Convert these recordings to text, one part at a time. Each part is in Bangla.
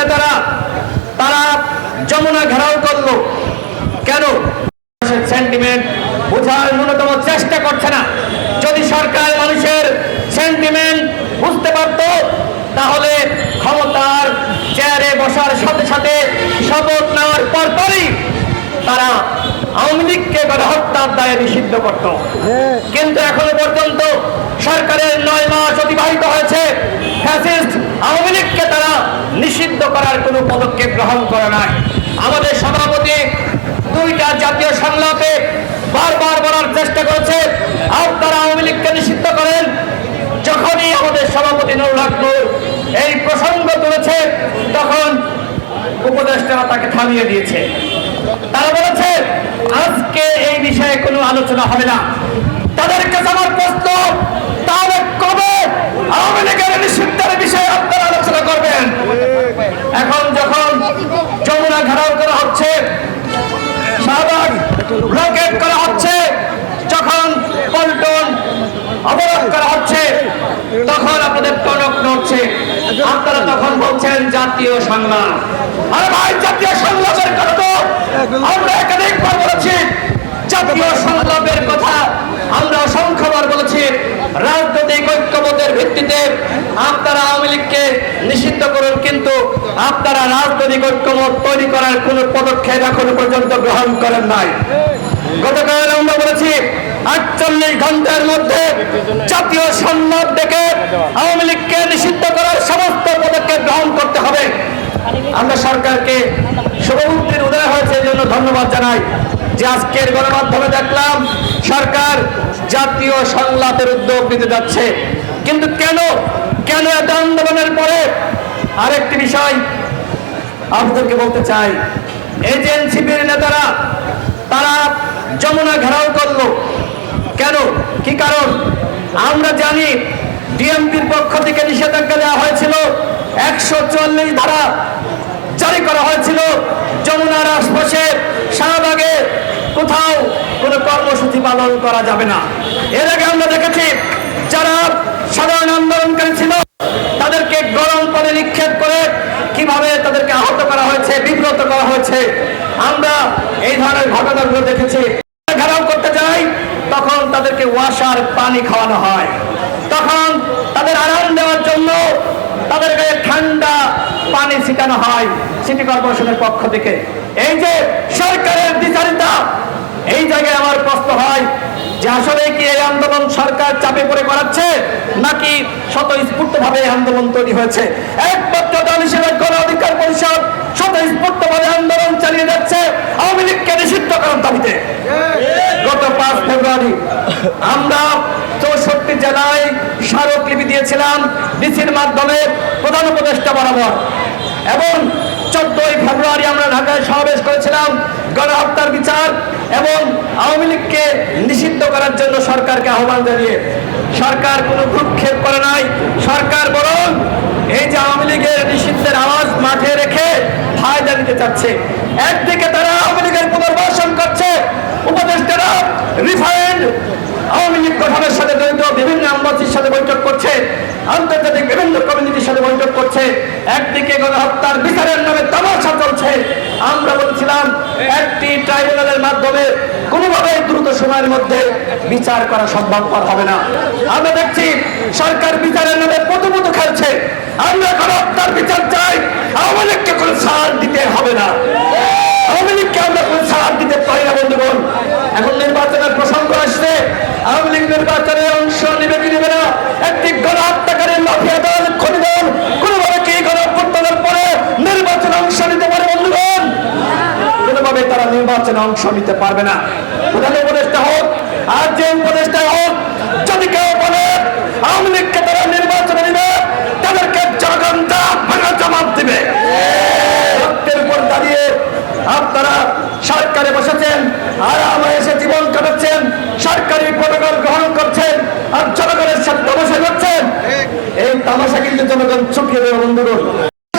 নেতারা, তারা যমুনা ঘেরাও করল। কেন? সেন্টিমেন্ট বোঝার ন্যূনতম চেষ্টা করছে না। যদি সরকার মানুষের সেন্টিমেন্ট বুঝতে পারত, তাহলে ক্ষমতার চেয়ারে বসার সাথে সাথে শপথ নেওয়ার পরপরই তারা আওয়ামী লীগকে গণহত্যার দায়ে নিষিদ্ধ করত। কিন্তু এখনও পর্যন্ত সরকারের নয় মাস অতিবাহিত হয়েছে। ফ্যাসিস্ট আওয়ামী লীগকে তারা নিষিদ্ধ করার কোনো পদক্ষেপ গ্রহণ করে নাই। আমাদের সভাপতি দুইটা জাতীয় সংলাপে বারবার বলার চেষ্টা করেছে, আপনারা আওয়ামী লীগকে নিষিদ্ধ করেন। যখনই আমাদের সভাপতি নুরুল এই প্রসঙ্গ তুলেছে, তখন উপদেষ্টারা তাকে থামিয়ে দিয়েছে। তারা বলেছে, আজকে এই বিষয়ে কোনো আলোচনা হবে না। তাদের কাছে আমার প্রশ্ন, তাহলে কবে আওয়ামী লীগের নিষিদ্ধের বিষয়ে আপনারা আলোচনা করবেন? এখন যখন যমুনা ঘেরাও করা হচ্ছে, শাহবাগ করা হচ্ছে, যখন পল্টন অবরোধ করা হচ্ছে, তখন আপনাদের টনক নড়ছে। আপনারা তখন বলছেন, জাতীয় সংলাপ। আরে ভাই, জাতীয় সংলাপের কথা আমরা একাধিকবার বলেছি। জাতীয় সংলাপের কথা আমরা অসংখ্যবার বলেছি রাজনৈতিক ঐক্যমতের ভিত্তিতে আপনারা আওয়ামী লীগকে নিষিদ্ধ করুন, কিন্তু আপনারা রাজনৈতিক ঐক্যমত তৈরি করার কোন পদক্ষেপ এখনও পর্যন্ত গ্রহণ করেন নাই। গতকাল আমরা বলেছি, আটচল্লিশ ঘণ্টার মধ্যে জাতীয় সম্মান ডেকে আওয়ামী লীগকে নিষিদ্ধ করার সমস্ত পদক্ষেপ গ্রহণ করতে হবে। আমরা সরকারকে শুভবুদ্ধির উদয় হয়েছে এই জন্য ধন্যবাদ জানাই। যে আজকের গণমাধ্যমে দেখলাম জাতীয় সংলাপের উদ্যোগ নিতে যাচ্ছে। কিন্তু কেন? কেন এত আন্দোলনের পরে? আরেকটি বিষয় আপনাদেরকে বলতে চাই। যে নেতারা, তারা যমুনা ঘেরাও করল। কেন? কি কারণ? আমরা জানি ডিএমপির পক্ষ থেকে নিষেধাজ্ঞা দেওয়া হয়েছিল। একশো চুয়াল্লিশ ধারা জারি করা হয়েছিল যমুনার আশপাশে কর্মসূচি পালন করা যাবে না। এর আগে আমরা দেখেছি, যারা সাধারণ আন্দোলনকারী ছিল, তাদেরকে গরম পানি নিক্ষেপ করে কীভাবে তাদেরকে আহত করা হয়েছে, বিব্রত করা হয়েছে, আমরা এই ধরনের ঘটনাগুলো দেখেছি। ঘেরাও করতে যাই, তখন তাদেরকে ওয়াশার পানি খাওয়ানো হয়। তখন তাদের আরাম দেওয়ার জন্য তাদের গায়ে ঠান্ডা পানি ছিটানো হয় সিটি কর্পোরেশনের পক্ষ থেকে। এই যে সরকারের বিচারিতা এই জায়গায় আমার প্রশ্ন হয় যে আসলে কি এই আন্দোলন সরকার চাপে পড়ে করাচ্ছে নাকি স্বতঃস্ফূর্ত ভাবে এই আন্দোলন তৈরি হয়েছে? একমাত্র দল হিসেবে গণ অধিকার পরিষদ স্বতঃস্ফূর্ত ভাবে আন্দোলন চালিয়ে যাচ্ছে আওয়ামী লীগকে নিষিদ্ধ করার দাবিতে। গত পাঁচ ফেব্রুয়ারি আমরা চৌষট্টি জেলায় স্মারকলিপি দিয়েছিলাম, ডিসির মাধ্যমে প্রধান উপদেষ্টা বরাবর। এবং চোদ্দই ফেব্রুয়ারি আমরা ঢাকায় সমাবেশ করেছিলাম গণহত্যার বিচার এবং আওয়ামী লীগকে নিষিদ্ধ করার জন্য সরকারকে আহ্বান জানিয়ে। সরকার কোনো ভ্রুক্ষেপ করে নাই। সরকার বরং এই যে আওয়ামী লীগের নিষিদ্ধের আওয়াজ মাঠে রেখে ফায়দা নিতে চাচ্ছে। একদিকে তারা আওয়ামী লীগের পুনর্বাসন করছে উপদেষ্টারা রিফাইন্ড আওয়ামী লীগ গঠনের সাথে জড়িত বিভিন্ন সাথে বৈঠক করছে, আন্তর্জাতিক বিভিন্ন কমিউনিটির সাথে বৈঠক করছে, একদিকে গণহত্যার বিচারের নামে তামাশা চলছে। আমরা বলছিলাম, একটি ট্রাইব্যুনালের মাধ্যমে কোনোভাবে দ্রুত সময়ের মধ্যে বিচার করা সম্ভবপর হবে না। আমরা দেখছি, সরকার বিচারের নামে পদমত খেলছে। আমরা গণহত্যার বিচার চাই লীগকে কোনো ছাড় দিতে হবে না আওয়ামী লীগকে আমরা কোনো ছাড় দিতে পারি না বন্ধুগণ এখন নির্বাচনের প্রসঙ্গ আসছে আওয়ামী লীগ নির্বাচনে অংশ নেবে কি নেবে না একটি গণহত্যাকারী মাফিয়া দল খনি দল কোনোভাবে কি গণঅভ্যুত্থানের পরে নির্বাচনে অংশ নিতে পারে বন্ধুগণ কোনোভাবে তারা নির্বাচনে অংশ নিতে পারবে না। প্রধান উপদেষ্টা হোক আর যে উপদেষ্টা হোক, যদি কেউ বলে আওয়ামী লীগকে তারা নিবে, তাদেরকে ভাঙা দিবে। দাঁড়িয়ে আপনারা সরকারে বসেছেন আর আমরা এসে জীবন কাটাচ্ছেন, সরকারি গ্রহণ করছেন, আর জনগণের সাথে তামাশা করছেন। এই তামাশা কিন্তু জনগণ চুকিয়ে দেবে, বন্ধুগণ।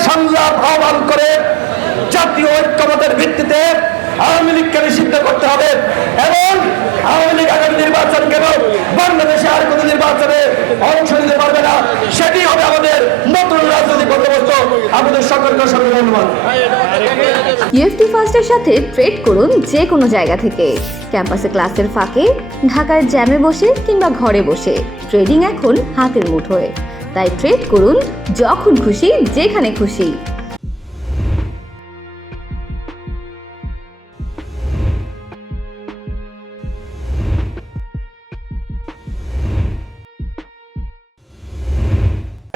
সংলাপ আহ্বান করে জাতীয় ঐক্যমতের ভিত্তিতে আওয়ামী লীগকে নিষিদ্ধ করতে হবে। এবং আওয়ামী লীগ আগামী নির্বাচন কেন বাংলাদেশে আর কোনো নির্বাচনে অংশ নিতে পারবে না? সেটি হবে আমাদের নতুন রাজনৈতিক বন্দোবস্ত। আমাদের সকলকে সকল ধন্যবাদ। ইউএফটি ফার্স্টের সাথে ট্রেড করুন যে কোনো জায়গা থেকে। ক্যাম্পাসে ক্লাসের ফাঁকে ঢাকার জ্যামে বসে কিংবা ঘরে বসে। ট্রেডিং এখন হাতের মুঠোয়। তাই ট্রেড করুন যখন খুশি, যেখানে খুশি।